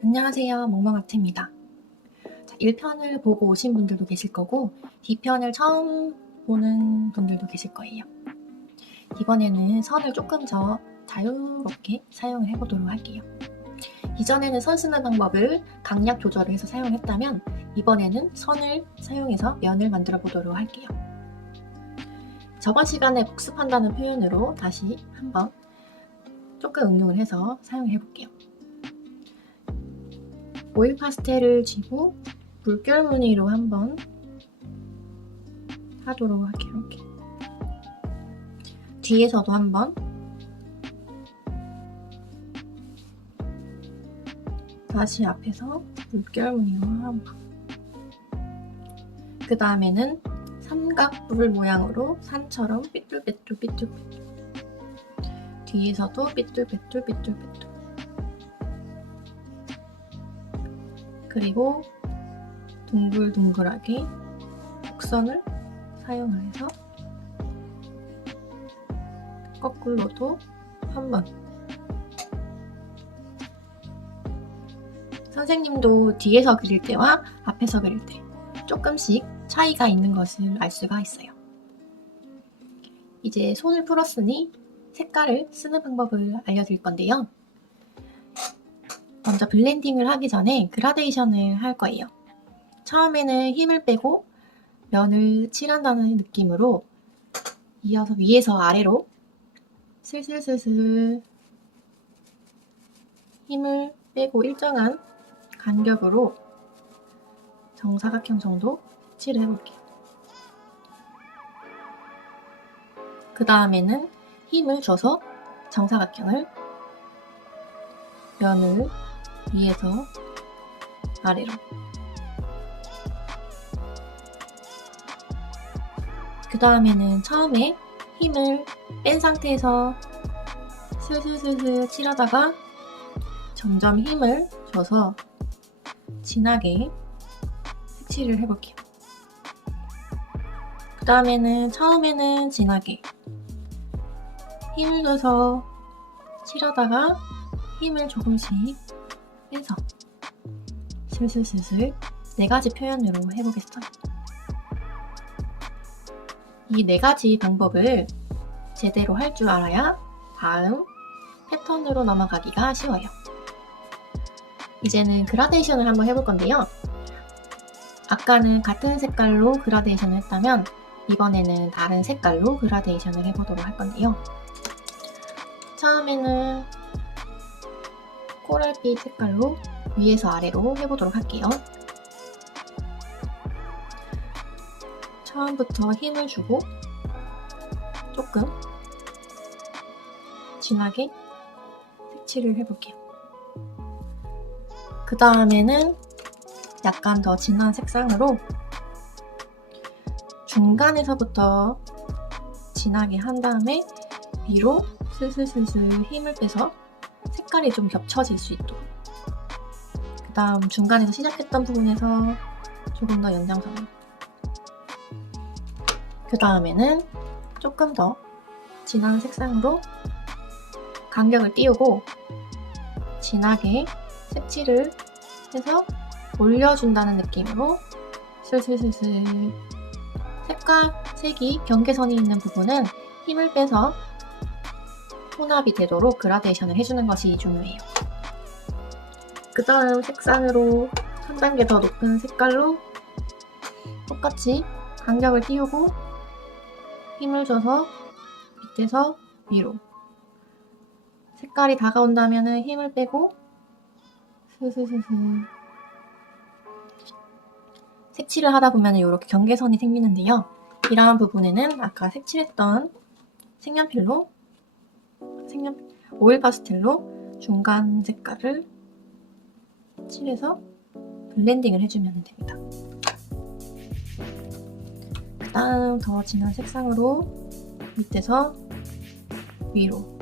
안녕하세요. 멍멍아트입니다. 1편을 보고 오신 분들도 계실 거고 D편을 처음 보는 분들도 계실 거예요. 이번에는 선을 조금 더 자유롭게 사용을 해보도록 할게요. 이전에는 선 쓰는 방법을 강약 조절을 해서 사용했다면 이번에는 선을 사용해서 면을 만들어 보도록 할게요. 저번 시간에 복습한다는 표현으로 다시 한번 조금 응용을 해서 사용을 해볼게요. 오일 파스텔을 쥐고 물결 무늬로 한번 하도록 할게요. 이렇게. 뒤에서도 한번 다시 앞에서 물결 무늬로 한번 그 다음에는 삼각뿔 모양으로 산처럼 삐뚤빼뚤 뒤에서도 삐뚤빼뚤 그리고 둥글둥글하게 곡선을 사용을 해서 거꾸로도 한번 선생님도 뒤에서 그릴 때와 앞에서 그릴 때 조금씩 차이가 있는 것을 알 수가 있어요. 이제 손을 풀었으니 색깔을 쓰는 방법을 알려드릴 건데요. 먼저 블렌딩을 하기 전에 그라데이션을 할 거예요. 처음에는 힘을 빼고 면을 칠한다는 느낌으로 이어서 위에서 아래로 슬슬슬슬 힘을 빼고 일정한 간격으로 정사각형 정도 칠을 해볼게요. 그 다음에는 힘을 줘서 정사각형을 면을 위에서 아래로 그 다음에는 처음에 힘을 뺀 상태에서 슬슬슬슬 칠하다가 점점 힘을 줘서 진하게 색칠을 해볼게요. 그 다음에는 처음에는 진하게 힘을 줘서 칠하다가 힘을 조금씩 빼서 슬슬슬슬 4가지 표현으로 해보겠어요. 이 4가지 방법을 제대로 할 줄 알아야 다음 패턴으로 넘어가기가 쉬워요. 이제는 그라데이션을 한번 해볼 건데요. 아까는 같은 색깔로 그라데이션을 했다면 이번에는 다른 색깔로 그라데이션을 해보도록 할 건데요. 처음에는 코랄빛 색깔로 위에서 아래로 해보도록 할게요. 처음부터 힘을 주고 조금 진하게 색칠을 해볼게요. 그 다음에는 약간 더 진한 색상으로 중간에서부터 진하게 한 다음에 위로 슬슬슬슬 힘을 빼서 색깔이 좀 겹쳐질 수 있도록 그 다음 중간에서 시작했던 부분에서 조금 더 연장선으로 그 다음에는 조금 더 진한 색상으로 간격을 띄우고 진하게 색칠을 해서 올려준다는 느낌으로 슬슬슬슬 색이 경계선이 있는 부분은 힘을 빼서 혼합이 되도록 그라데이션을 해주는 것이 중요해요. 그 다음 색상으로 한 단계 더 높은 색깔로 똑같이 간격을 띄우고 힘을 줘서 밑에서 위로 색깔이 다가온다면 힘을 빼고 슬슬슬슬 색칠을 하다 보면 이렇게 경계선이 생기는데요. 이러한 부분에는 아까 색칠했던 색연필로 오일 파스텔로 중간 색깔을 칠해서 블렌딩을 해주면 됩니다. 그 다음 더 진한 색상으로 밑에서 위로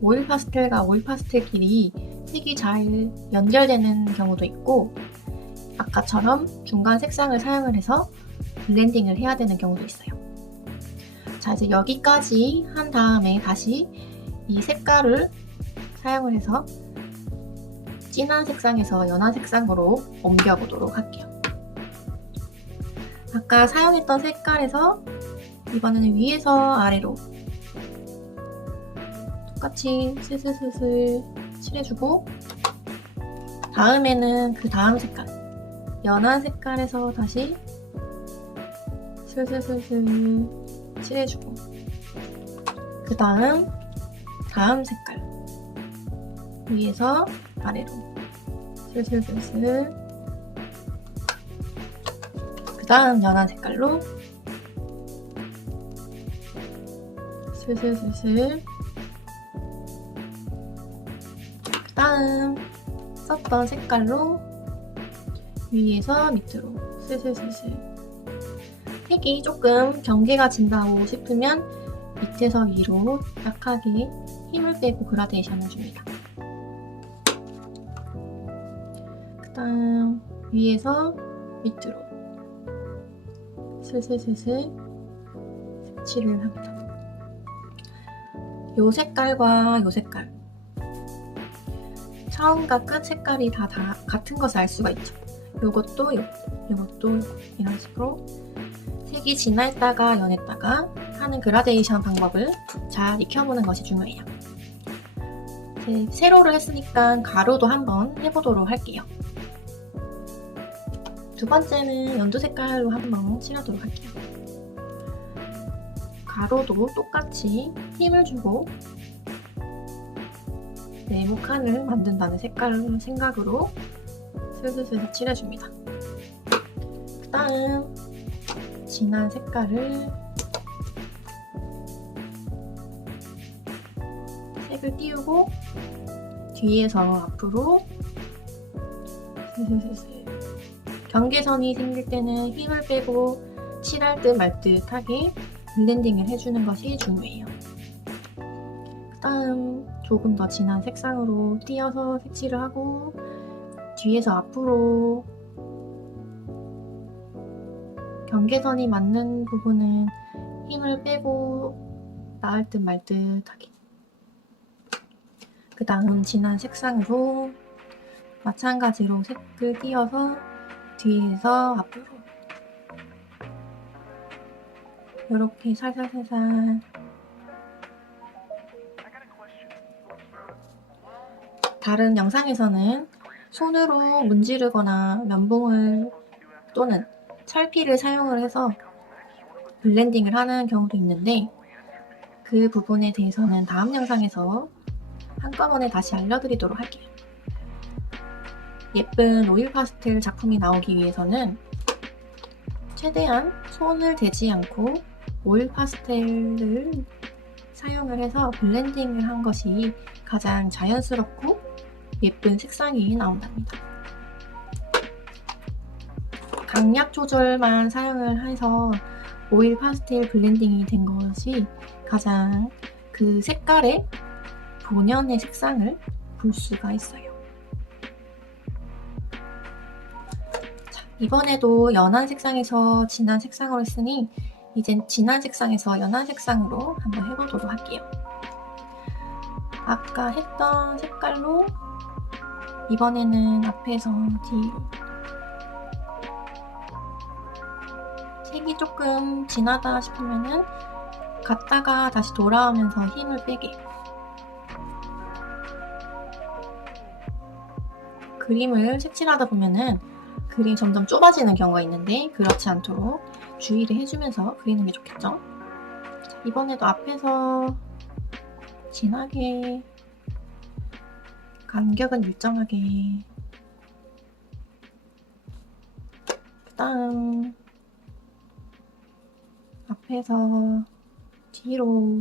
오일 파스텔과 오일 파스텔끼리 색이 잘 연결되는 경우도 있고 아까처럼 중간 색상을 사용을 해서 블렌딩을 해야 되는 경우도 있어요. 자, 이제 여기까지 한 다음에 다시 이 색깔을 사용을 해서 진한 색상에서 연한 색상으로 옮겨보도록 할게요. 아까 사용했던 색깔에서 이번에는 위에서 아래로 똑같이 슬슬슬슬 칠해주고, 다음에는 그 다음 색깔 연한 색깔에서 다시 슬슬슬슬 칠해주고, 그 다음 색깔 위에서 아래로 슬슬슬슬, 그 다음 연한 색깔로 슬슬슬슬, 그 다음 썼던 색깔로 위에서 밑으로 슬슬슬슬. 색이 조금 경계가 진다고 싶으면 밑에서 위로 약하게 힘을 빼고 그라데이션을 줍니다. 그 다음 위에서 밑으로 슬슬슬슬 색칠을 합니다. 요 색깔과 요 색깔, 처음과 끝 색깔이 다 같은 것을 알 수가 있죠. 요것도 요것도 이런 식으로 색이 진했다가 연했다가 하는 그라데이션 방법을 잘 익혀보는 것이 중요해요. 이제 세로를 했으니까 가로도 한번 해보도록 할게요. 두 번째는 연두 색깔로 한번 칠하도록 할게요. 가로도 똑같이 힘을 주고 네모칸을 만든다는 생각으로 슬슬슬 칠해줍니다. 그 다음 진한 색깔을 색을 띄우고 뒤에서 앞으로 슬슬슬슬, 경계선이 생길 때는 힘을 빼고 칠할 듯 말 듯하게 블렌딩을 해주는 것이 중요해요. 그 다음 조금 더 진한 색상으로 띄어서 색칠을 하고, 뒤에서 앞으로 경계선이 맞는 부분은 힘을 빼고 나을 듯 말 듯하게. 그 다음 진한 색상으로 마찬가지로 색을 띄어서 뒤에서 앞으로 이렇게 살살살살. 다른 영상에서는 손으로 문지르거나 면봉을 또는 찰피를 사용을 해서 블렌딩을 하는 경우도 있는데, 그 부분에 대해서는 다음 영상에서 한꺼번에 다시 알려드리도록 할게요. 예쁜 오일 파스텔 작품이 나오기 위해서는 최대한 손을 대지 않고 오일 파스텔을 사용을 해서 블렌딩을 한 것이 가장 자연스럽고 예쁜 색상이 나온답니다. 강약 조절만 사용을 해서 오일 파스텔 블렌딩이 된 것이 가장 그 색깔의 본연의 색상을 볼 수가 있어요. 자, 이번에도 연한 색상에서 진한 색상으로 했으니 이젠 진한 색상에서 연한 색상으로 한번 해보도록 할게요. 아까 했던 색깔로 이번에는 앞에서 뒤로, 색이 조금 진하다 싶으면은 갔다가 다시 돌아오면서 힘을 빼게. 그림을 색칠하다 보면은 그림이 점점 좁아지는 경우가 있는데, 그렇지 않도록 주의를 해주면서 그리는 게 좋겠죠. 이번에도 앞에서 진하게, 간격은 일정하게, 그 다음 앞에서 뒤로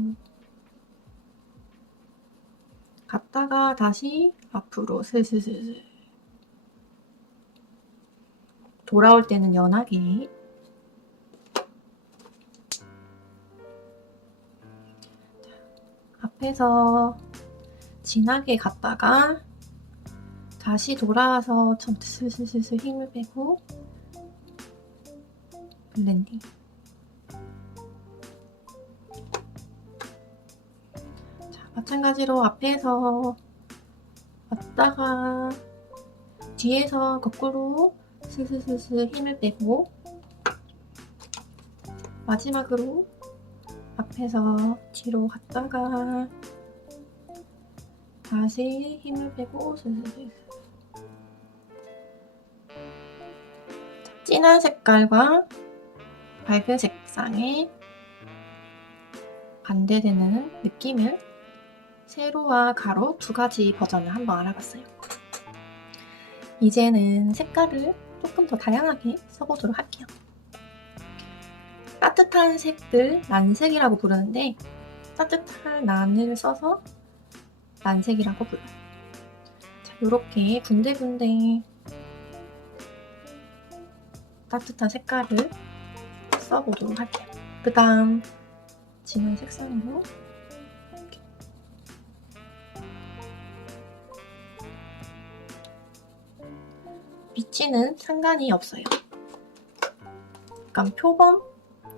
갔다가 다시 앞으로 슬슬슬슬, 돌아올 때는 연하게. 앞에서 진하게 갔다가 다시 돌아와서 좀 슬슬슬슬 힘을 빼고 블렌딩. 자, 마찬가지로 앞에서 왔다가 뒤에서 거꾸로 스스스스 힘을 빼고 마지막으로 앞에서 뒤로 갔다가 다시 힘을 빼고 스스스스. 진한 색깔과 밝은 색상의 반대되는 느낌을 세로와 가로 두 가지 버전을 한번 알아봤어요. 이제는 색깔을 조금 더 다양하게 써보도록 할게요. 따뜻한 색들, 난색이라고 부르는데 따뜻한 난을 써서 난색이라고 불러요. 자, 이렇게 군데군데 따뜻한 색깔을 써보도록 할게요. 그 다음 진한 색상으로 이렇게. 위치는 상관이 없어요. 약간 표범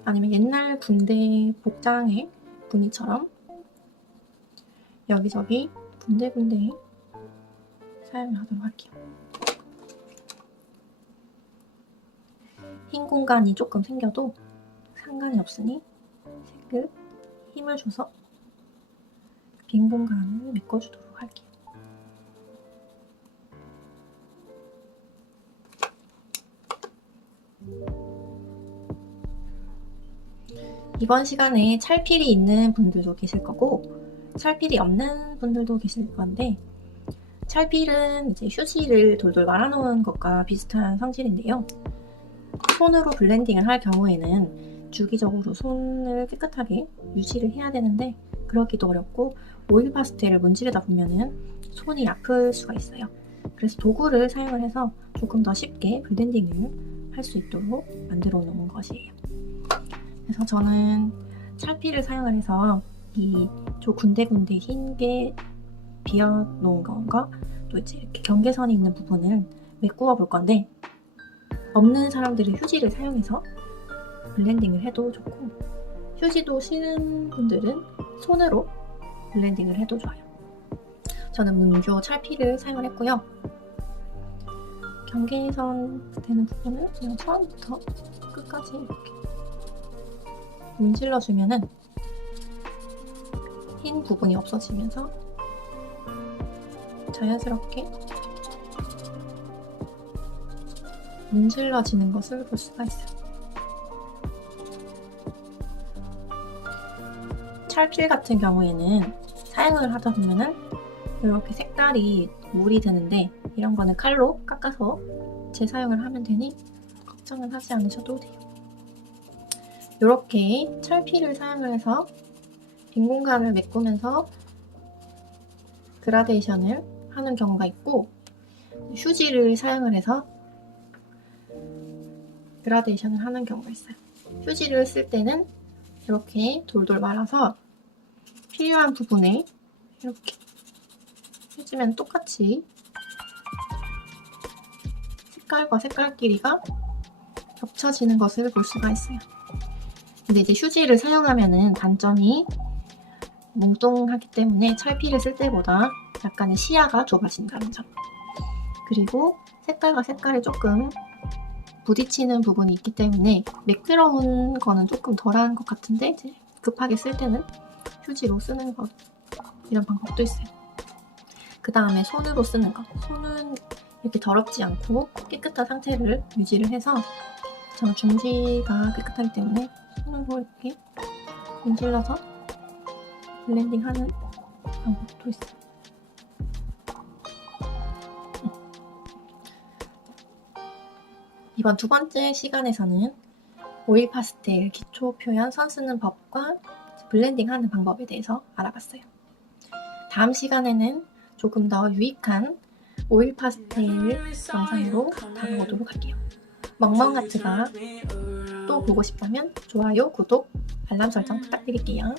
아니면 옛날 군대 복장의 무늬처럼 여기저기 군데군데 사용을 하도록 할게요. 흰 공간이 조금 생겨도 상관이 없으니 색을 힘을 줘서 빈 공간을 메꿔주도록 할게요. 이번 시간에 찰필이 있는 분들도 계실 거고 찰필이 없는 분들도 계실 건데 찰필은 이제 휴지를 돌돌 말아놓은 것과 비슷한 성질인데요. 손으로 블렌딩을 할 경우에는 주기적으로 손을 깨끗하게 유지를 해야 되는데 그러기도 어렵고 오일 파스텔을 문지르다 보면은 손이 아플 수가 있어요. 그래서 도구를 사용을 해서 조금 더 쉽게 블렌딩을 할 수 있도록 만들어 놓은 것이에요. 그래서 저는 찰필을 사용을 해서 이 군데군데 흰 게 비어 놓은 건가 또 이제 이렇게 경계선이 있는 부분을 메꾸어 볼 건데 없는 사람들은 휴지를 사용해서 블렌딩을 해도 좋고 휴지도 싫은 분들은 손으로 블렌딩을 해도 좋아요. 저는 문교 찰필을 사용을 했고요. 경계선 되는 부분을 그냥 처음부터 끝까지 이렇게 문질러주면은 흰 부분이 없어지면서 자연스럽게 문질러지는 것을 볼 수가 있어요. 찰필 같은 경우에는 사용을 하다 보면은 이렇게 색깔이 물이 드는데 이런 거는 칼로 깎아서 재사용을 하면 되니 걱정은 하지 않으셔도 돼요. 이렇게 찰필을 사용을 해서 빈 공간을 메꾸면서 그라데이션을 하는 경우가 있고 휴지를 사용을 해서 그라데이션을 하는 경우가 있어요. 휴지를 쓸 때는 이렇게 돌돌 말아서 필요한 부분에 이렇게 해주면 똑같이 색깔과 색깔 길이가 겹쳐지는 것을 볼 수가 있어요. 근데 이제 휴지를 사용하면은 단점이 몽뚱하기 때문에 찰필을 쓸 때보다 약간의 시야가 좁아진다는 점. 그리고 색깔과 색깔이 조금 부딪히는 부분이 있기 때문에 매끄러운 거는 조금 덜한 것 같은데 이제 급하게 쓸 때는 휴지로 쓰는 것 이런 방법도 있어요. 그 다음에 손으로 쓰는 거. 손은 이렇게 더럽지 않고 깨끗한 상태를 유지를 해서 저는 중지가 깨끗하기 때문에 손으로 이렇게 문질러서 블렌딩하는 방법도 있어요. 이번 두 번째 시간에서는 오일 파스텔 기초 표현 선 쓰는 법과 블렌딩하는 방법에 대해서 알아봤어요. 다음 시간에는 조금 더 유익한 오일 파스텔 영상으로 다가오도록 할게요. 멍멍아트가 또 보고 싶다면 좋아요, 구독, 알람 설정 부탁드릴게요.